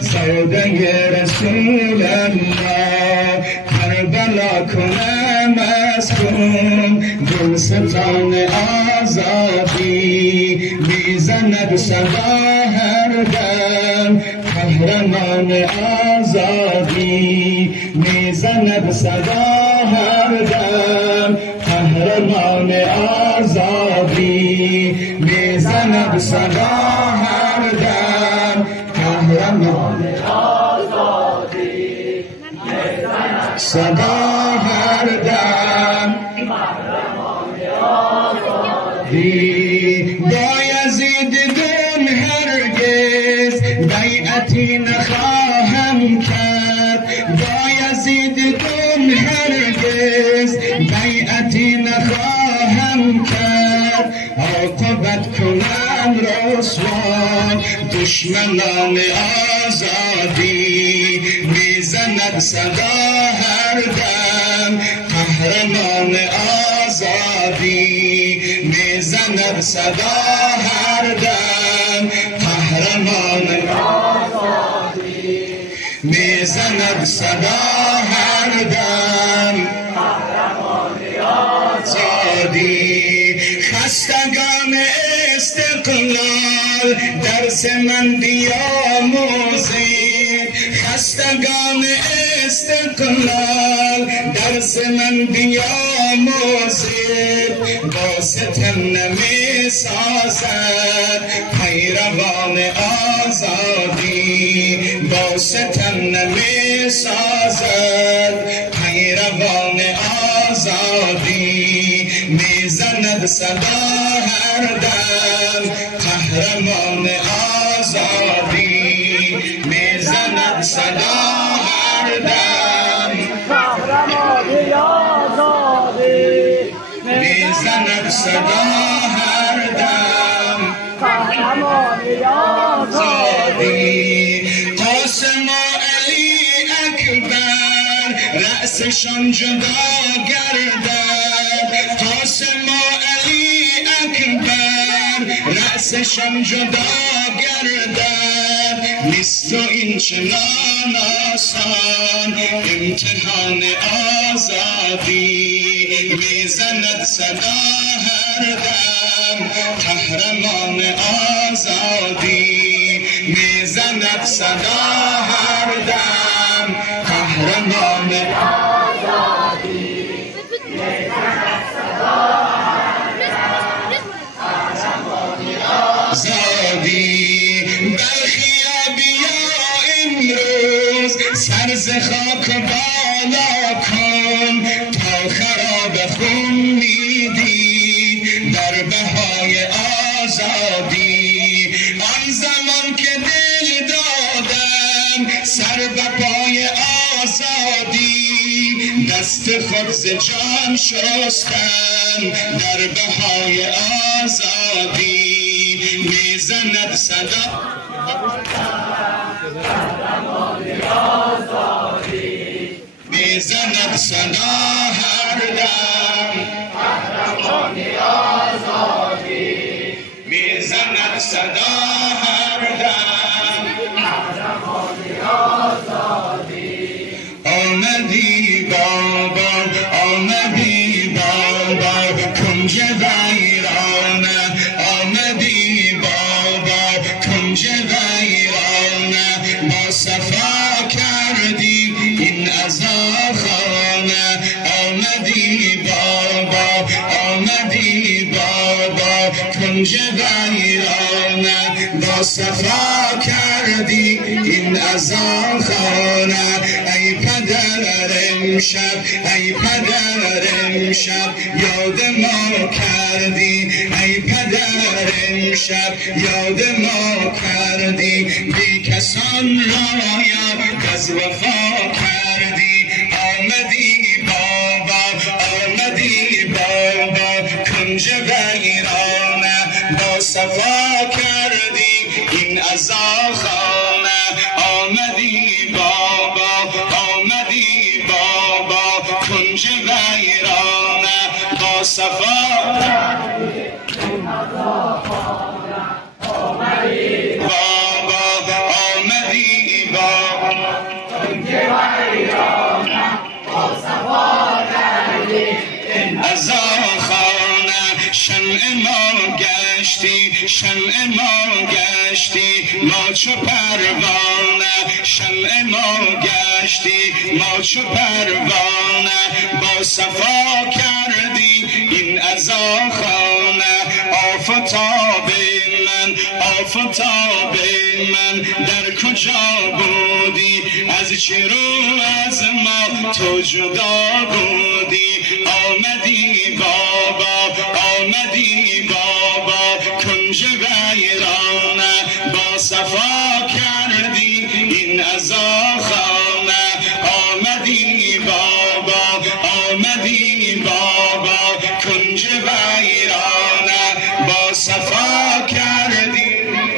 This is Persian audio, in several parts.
زاده رسول الله کربلا کنم از خون گلستان آزادی میزند صدا هر دم قهرمان آزادی میزند صدا هر دم قهرمان آزادی میزند صدا هر دم قهرمان آزادی صدا هر دم قهرمان آزادی بایزید دون هرگز بیعتی نخواهم کرد بایزید دون هرگز بیعتی نخواهم کرد عاقبت کنم رسوا دشمنان آزادی میزند صدا هر دم قهرمان آزادی میزند صدا هر دم قهرمان آزادی میزند صدا هر دم قهرمان آزادی خستگان استقلال درس من بیاموزید خستگان استقلال درس من بیاموزید با ستم نمی سازد پیروان آزادی با ستم نمی سازد پیروان آزادی میزند صدا هر دم قهرمان آزادی میزند صدا هر دم قهرمان آزادی میزند صدا هر دم قهرمان آزادی قاسم و علی اکبر رأسشان جدا گردد قاسم و علی اکبر رأسشان جدا گردد نیست و این چنان آسان امتحان آزادی میزند صدا هر دم قهرمان آزادی میزند صدا هر دم قهرمان آزادی میزند صدا آزادی برخیا بیا امروز سر ز خاک بالا کن تا خراب خون میدی در بهای آزادی آن زمان که دل دادم سر به پای آزادی دست خود ز جان شستم در بهای آزادی میزند صدا میزند صدا هر دم قهرمان آزادی میزند صدا هر دم قهرمان آزادی آمدی بابا آمدی بابا کنج ویرانه آمدی بابا کنج ویرانه با صفا کردی این عزاخانه آمدی بابا آمدی بابا کنج ویرانه با صفا کردی این عزاخانه ای پدر امشب ای پدر امشب یاد ما کردی ای پدر امشب یاد ما کردی بی کسان را یاد از وفا کردی آمدی بابا آمدی بابا کنج ویرانه با صفا کردی این عزاخانه آمدی بابا آمدی بابا کنج ویرانه با صفا کردی این عزاخانه آمدی بابا از آخانه شمع ما گشتی، شمع ما گشتی، ما چو پروانه، شمع ما گشتی، ما چو پروانه، با صفا کردی این از آخانه. آفتاب من، آفتاب من، در کجا بودی؟ از چه رو از ما تو جدا بودی؟ آمدی بابا، آمدی بابا، کنج ویرانه، با صفا کردی این از آخانه. آمدی بابا، آمدی بابا، کنج ویرانه، با صفا کردی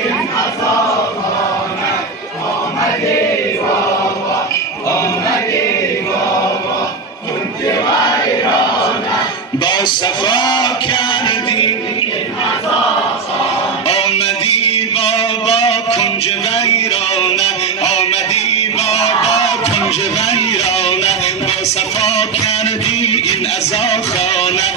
این از آخانه. آمدی بابا، آمدی بابا، کنج ویرانه، با صفا کردی این از آخانه. آمدی بابا کنج ویرانه، آمدی بابا کنج ویرانه، با صفا کردی این از آخانه.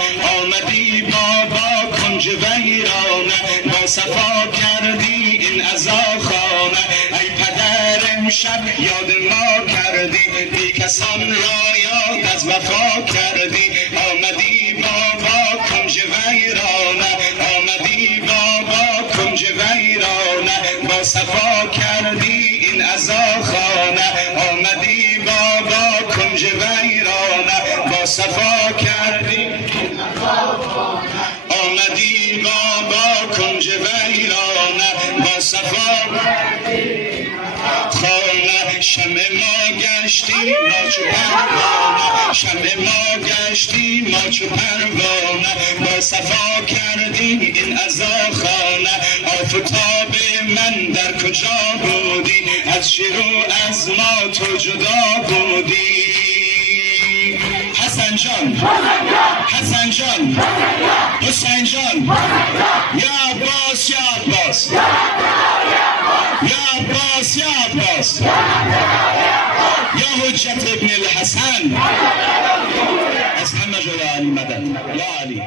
آمدی بابا کنج ویرانه، با صفا کردی این از آخانه. ای پدر امشب یاد ما کردی، بی کسان را یاد از وفا کردی. آمدی بابا کنج ویرانه، آمدی بابا کنج ویرانه، با صفا کردی این از آخانه. آمدی بابا کنج ویرانه، با صفا کردی این از آخانه. آمدی بابا کنج ویرانه، با صفا کردی خانه. شمع ما گشتی ما چو پروانه، شمع ما گشتی ما چو پروانه، با صفا کردی این از آخانه. آفتاب من در کجا بودی؟ از چه رو از ما تو جدا بودی؟ حسن جان، حسن جان، حسین جان، یا عباس، یا عباس، یا عباس، یا عباس، یا حجت ابن الحسن. از همه جلال علی مدد، یا علی.